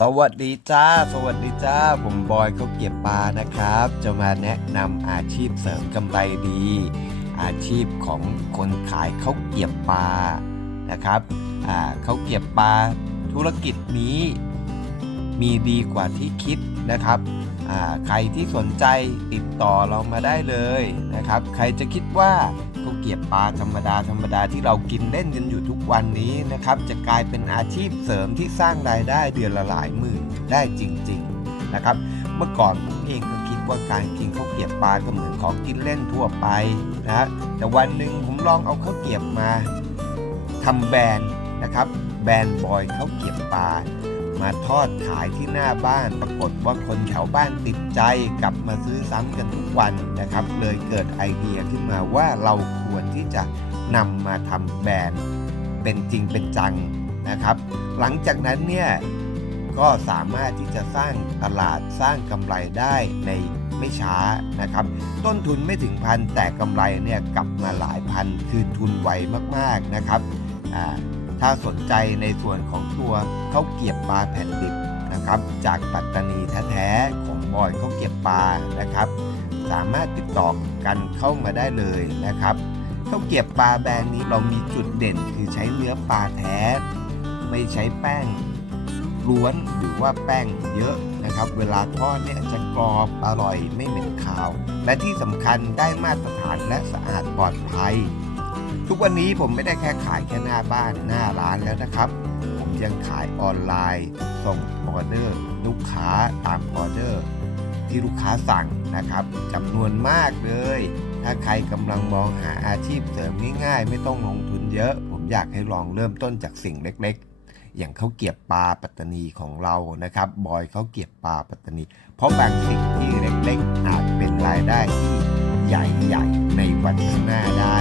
สวัสดีจ้า สวัสดีจ้า ผมบอยเขาเก็บปลานะครับ จะมาแนะนำอาชีพเสริมกำไรดี อาชีพของคนขายเขาเกรียบปลานะครับอ่าข้าเกรียบปลาธุรกิจนี้มีดีกว่าที่คิดนะครับอ่าใครที่สนใจติดต่อเรามาได้เลยนะครับ ใครจะคิดว่า เกียบปลาธรรมดาธรรมดาที่เรากินเล่นกันอยู่ทุกวันนี้นะครับ จะกลายเป็นอาชีพเสริมที่สร้างรายได้เดือนละหลายหมื่นได้จริง ๆนะครับ เมื่อก่อนผมเองก็คิดว่าการกินข้าวเกียบปลาก็เหมือนของกินเล่นทั่วไปนะฮะแต่วันหนึ่งผมลองเอาข้าวเกียบมาทำแบรนด์นะครับ แบรนด์บอยข้าวเกียบปลา มาทอดขายที่หน้าบ้านปรากฏว่าคนแถวบ้านติดใจกลับมาซื้อซ้ำกันทุกวันนะครับ เลยเกิดไอเดียขึ้นมาว่าเราควรที่จะนำมาทำแบรนด์เป็นจริงเป็นจังนะครับ หลังจากนั้นเนี่ยก็สามารถที่จะสร้างตลาดสร้างกำไรได้ในไม่ช้านะครับ ต้นทุนไม่ถึงพันแต่กำไรเนี่ยกลับมาหลายพัน คือทุนไวมากๆนะครับอ่า ถ้าสนใจในส่วนของตัวข้าวเกรียบปลาแผ่นดิบนะครับ จากปัตตานีแท้ๆของบอยข้าวเกรียบปลานะครับ สามารถติดต่อกันเข้ามาได้เลยนะครับข้าวเกรียบปลาแบรนด์นี้เรามีจุดเด่นคือใช้เนื้อปลาแท้ ไม่ใช้แป้งล้วนหรือว่าแป้งเยอะนะครับ เวลาทอดเนี่ยจะกรอบอร่อยไม่เหม็นคาว และที่สำคัญได้มาตรฐานและสะอาดปลอดภัย ทุกวันนี้ผมไม่ได้แค่ขายแค่หน้าบ้านหน้าร้านแล้วนะครับ ผมยังขายออนไลน์ส่งออเดอร์ลูกค้าตามออเดอร์ ที่ลูกค้าสั่งนะครับจำนวนมากเลย ถ้าใครกำลังมองหาอาชีพเสริมง่ายๆ ไม่ต้องลงทุนเยอะ ผมอยากให้ลองเริ่มต้นจากสิ่งเล็กๆ อย่างเขาเกรียบปลาปัตตานีของเรานะครับบอยเขาเกรียบปลาปัตตานี เพราะบางสิ่งที่เล็กๆ อาจเป็นรายได้ที่ใหญ่ๆในวันข้างหน้าได้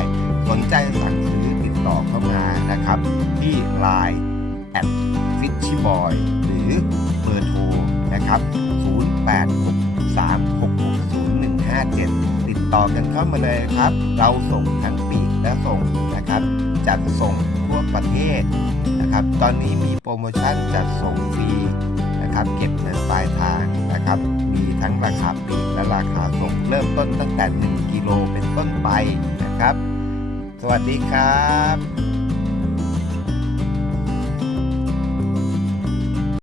สนใจสั่งซื้อติดต่อเข้ามานะครับ ที่ Line แอดฟิชชิบอยหรือเบอร์โทรนะครับ 0863660157 ติดต่อกันเข้ามาเลยครับ เราส่งทั้งปีกและส่งนะครับ จัดส่งทั่วประเทศนะครับ ตอนนี้มีโปรโมชั่นจัดส่งฟรีนะครับเก็บเงินปลายทางนะครับ มีทั้งราคาปีกและราคาส่งเริ่มต้นตั้งแต่ 1 กิโลเป็นต้นไปนะครับ สวัสดีครับ